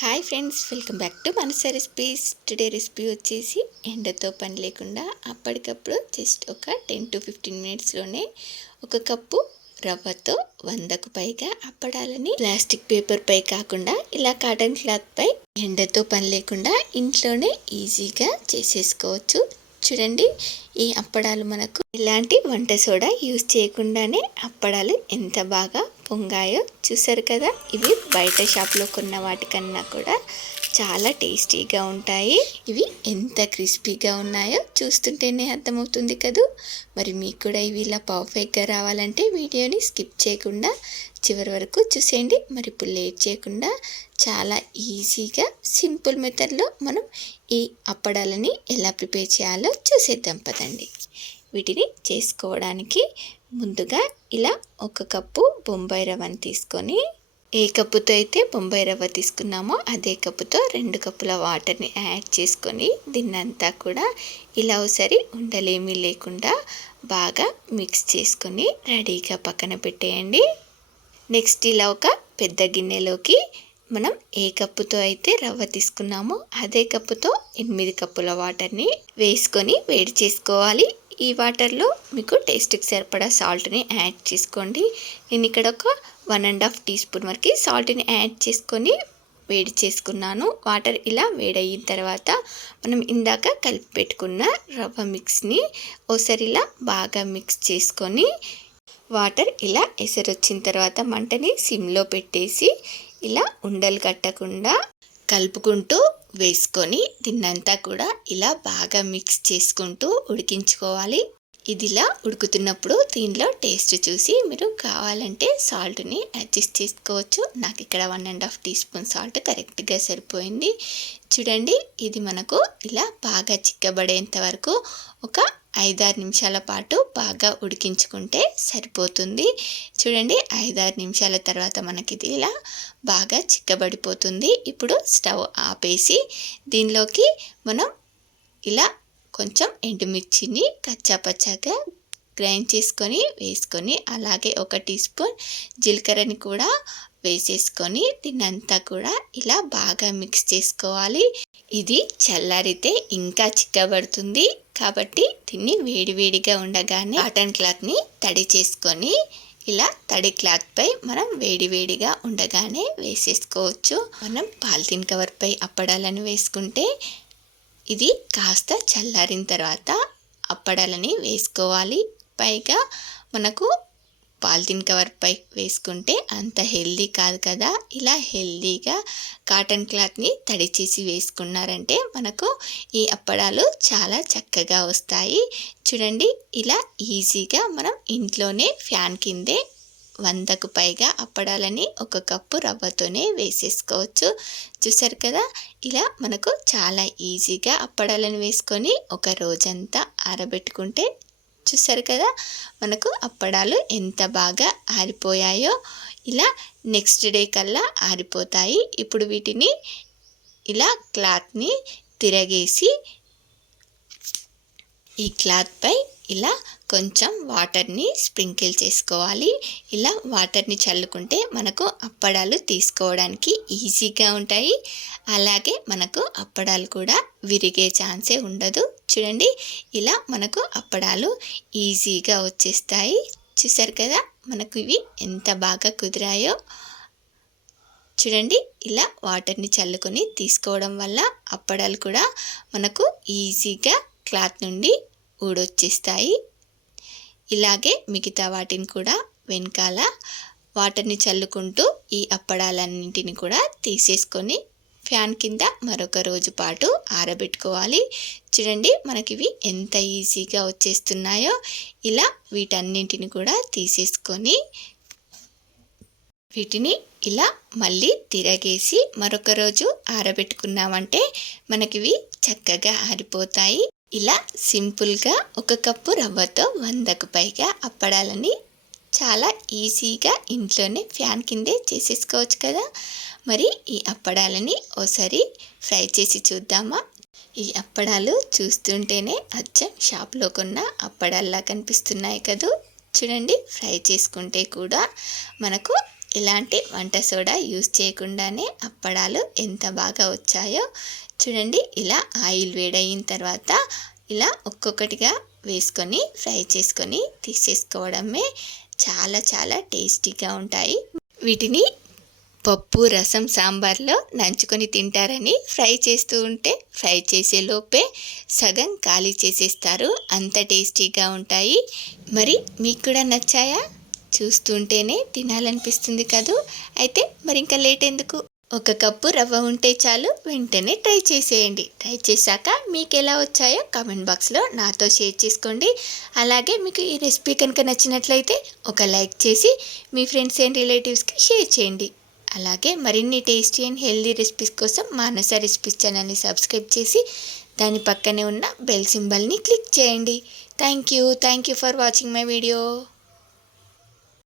Hi friends, welcome back to మనస recipes. Today recipe వచ్చేసి ఎండతో పని లేకుండా అప్పటికప్పుడు జస్ట్ ఒక 10 to 15 మినిట్స్లోనే ఒక కప్పు రవ్వతో 100కు పైగా అప్పడాలని ప్లాస్టిక్ పేపర్ పై కాకుండా ఇలా కాటన్ క్లాత్ పై ఎండతో పని లేకుండా ఇంట్లోనే ఈజీగా చేసేసుకోవచ్చు. చూడండి, ఈ అప్పడాలు మనకు ఎలాంటి వంట సోడా యూజ్ చేయకుండానే అప్పడాలు ఎంత బాగా పొంగాయో చూసారు కదా. ఇవి బయట షాప్లో కొన్న వాటికన్నా కూడా చాలా టేస్టీగా ఉంటాయి. ఇవి ఎంత క్రిస్పీగా ఉన్నాయో చూస్తుంటేనే అర్థమవుతుంది కదూ. మరి మీకు కూడా ఇవి ఇలా పర్ఫెక్ట్గా రావాలంటే వీడియోని స్కిప్ చేయకుండా చివరి వరకు చూసేయండి. మరి ఇప్పుడు లేట్ చేయకుండా చాలా ఈజీగా సింపుల్ మెథడ్లో మనం ఈ అప్పడాలని ఎలా ప్రిపేర్ చేయాలో చూసేద్దాం పదండి. వీటిని చేసుకోవడానికి ముందుగా ఇలా ఒక కప్పు బొంబాయి రవ్వని తీసుకొని, ఏ కప్పుతో అయితే బొంబాయి రవ్వ తీసుకున్నామో అదే కప్పుతో 2 కప్పుల వాటర్ని యాడ్ చేసుకొని దీన్నంతా కూడా ఇలా ఒకసారి ఉండలేమీ లేకుండా బాగా మిక్స్ చేసుకొని రెడీగా పక్కన పెట్టేయండి. నెక్స్ట్ ఇలా ఒక పెద్ద గిన్నెలోకి మనం ఏ కప్పుతో అయితే రవ్వ తీసుకున్నామో అదే కప్పుతో 8 కప్పుల వాటర్ని వేసుకొని వేడి చేసుకోవాలి. ఈ వాటర్లో మీకు టేస్ట్కి సరిపడా సాల్ట్ని యాడ్ చేసుకోండి. నేను ఇక్కడ ఒక 1.5 టీ స్పూన్ వరకు సాల్ట్ని యాడ్ చేసుకొని వేడి చేసుకున్నాను. వాటర్ ఇలా వేడయిన తర్వాత మనం ఇందాక కలిపి పెట్టుకున్న రవ్వ మిక్స్ని ఒకసారి ఇలా బాగా మిక్స్ చేసుకొని, వాటర్ ఇలా ఎసరు వచ్చిన తర్వాత మంటని సిమ్లో పెట్టేసి ఇలా ఉండలు కట్టకుండా కలుపుకుంటూ వేసుకొని దీన్నంతా కూడా ఇలా బాగా మిక్స్ చేసుకుంటూ ఉడికించుకోవాలి. ఇది ఇలా ఉడుకుతున్నప్పుడు దీనిలో టేస్ట్ చూసి మీరు కావాలంటే సాల్ట్ని అడ్జస్ట్ చేసుకోవచ్చు. నాకు ఇక్కడ 1.5 టీ స్పూన్ సాల్ట్ కరెక్ట్గా సరిపోయింది. చూడండి, ఇది మనకు ఇలా బాగా చిక్కబడేంత వరకు ఒక 5-6 నిమిషాల పాటు బాగా ఉడికించుకుంటే సరిపోతుంది. చూడండి, 5-6 నిమిషాల తర్వాత మనకి ఇది ఇలా బాగా చిక్కబడిపోతుంది. ఇప్పుడు స్టవ్ ఆపేసి దీనిలోకి మనం ఇలా కొంచెం ఎండుమిర్చిని కచ్చాపచ్చాగా గ్రైండ్ చేసుకొని వేసుకొని, అలాగే 1 టీ స్పూన్ జీలకర్రని కూడా వేసేసుకొని దీన్నంతా కూడా ఇలా బాగా మిక్స్ చేసుకోవాలి. ఇది చల్లారితే ఇంకా చిక్కబడుతుంది కాబట్టి దీన్ని వేడివేడిగా ఉండగానే కాటన్ క్లాత్ని తడి చేసుకొని ఇలా తడి క్లాత్ పై మనం వేడివేడిగా ఉండగానే వేసేసుకోవచ్చు. మనం పాలిథిన్ కవర్ పై అప్పడాలను వేసుకుంటే ఇది కాస్త చల్లారిన తర్వాత అప్పడాలని వేసుకోవాలి. పైగా మనకు పాలిథిన్ కవర్ పై వేసుకుంటే అంత హెల్దీ కాదు కదా. ఇలా హెల్దీగా కాటన్ క్లాత్ని తడి చేసి వేసుకున్నారంటే మనకు ఈ అప్పడాలు చాలా చక్కగా వస్తాయి. చూడండి, ఇలా ఈజీగా మనం ఇంట్లోనే ఫ్యాన్ కిందే 100కు పైగా అప్పడాలని 1 కప్పు రవ్వతోనే వేసేసుకోవచ్చు. చూసారు కదా, ఇలా మనకు చాలా ఈజీగా అప్పడాలను వేసుకొని ఒక రోజంతా ఆరబెట్టుకుంటే చూసారు కదా మనకు అప్పడాలు ఎంత బాగా ఆరిపోయాయో. ఇలా నెక్స్ట్ డే కల్లా ఆరిపోతాయి. ఇప్పుడు వీటిని ఇలా క్లాత్ని తిరగేసి ఈ క్లాత్ పై ఇలా కొంచెం వాటర్ని స్ప్రింకిల్ చేసుకోవాలి. ఇలా వాటర్ని చల్లుకుంటే మనకు అప్పడాలు తీసుకోవడానికి ఈజీగా ఉంటాయి. అలాగే మనకు అప్పడాలు కూడా విరిగే ఛాన్సే ఉండదు. చూడండి, ఇలా మనకు అప్పడాలు ఈజీగా వచ్చేస్తాయి. చూసారు కదా మనకు ఇవి ఎంత బాగా కుదిరాయో. చూడండి, ఇలా వాటర్ని చల్లుకొని తీసుకోవడం వల్ల అప్పడాలు కూడా మనకు ఈజీగా క్లాత్ నుండి ఊడొచ్చేస్తాయి. ఇలాగే మిగతా వాటిని కూడా వెనకాల వాటర్ని చల్లుకుంటూ ఈ అప్పడాలన్నింటిని కూడా తీసేసుకొని ఫ్యాన్ కింద మరొక రోజు పాటు ఆరబెట్టుకోవాలి. చూడండి, మనకి ఇవి ఎంత ఈజీగా వచ్చేస్తున్నాయో. ఇలా వీటన్నింటిని కూడా తీసేసుకొని వీటిని ఇలా మళ్ళీ తిరగేసి మరొక రోజు ఆరబెట్టుకున్నామంటే మనకివి చక్కగా ఆరిపోతాయి. ఇలా సింపుల్గా 1 కప్పు రవ్వతో 100కు పైగా అప్పడాలని చాలా ఈజీగా ఇంట్లోనే ఫ్యాన్ కిందే చేసేసుకోవచ్చు కదా. మరి ఈ అప్పడాలని ఓసారి ఫ్రై చేసి చూద్దామా. ఈ అప్పడాలు చూస్తుంటేనే అచ్చం షాప్లో కొన్న అప్పడాల్లా కనిపిస్తున్నాయి కదా. చూడండి, ఫ్రై చేసుకుంటే కూడా మనకు ఇలాంటి వంట సోడా యూజ్ చేయకుండానే అప్పడాలు ఎంత బాగా వచ్చాయో చూడండి. ఇలా ఆయిల్ వేడయిన తర్వాత ఇలా ఒక్కొక్కటిగా వేసుకొని ఫ్రై చేసుకొని తీసేసుకోవడమే. చాలా చాలా టేస్టీగా ఉంటాయి. వీటిని పప్పు, రసం, సాంబార్లో నంచుకొని తింటారని ఫ్రై చేస్తూ ఉంటే ఫ్రై చేసే లోపే సగం ఖాళీ చేసేస్తారు. అంత టేస్టీగా ఉంటాయి. మరి మీకు కూడా నచ్చాయా? చూస్తుంటేనే తినాలనిపిస్తుంది కదూ. అయితే మరి ఇంకా లేట్ ఎందుకు? 1 కప్పు రవ్వ ఉంటే చాలు, వెంటనే ట్రై చేసేయండి. ట్రై చేశాక మీకు ఎలా వచ్చాయో కామెంట్ బాక్స్లో నాతో షేర్ చేసుకోండి. అలాగే మీకు ఈ రెసిపీ కనుక నచ్చినట్లయితే ఒక లైక్ చేసి మీ ఫ్రెండ్స్ అండ్ రిలేటివ్స్కి షేర్ చేయండి. అలాగే మరిన్ని టేస్టీ అండ్ హెల్దీ రెసిపీస్ కోసం మానస రెసిపీస్ ఛానల్ని సబ్స్క్రైబ్ చేసి దాని పక్కనే ఉన్న బెల్ సింబల్ని క్లిక్ చేయండి. Thank you for watching my video.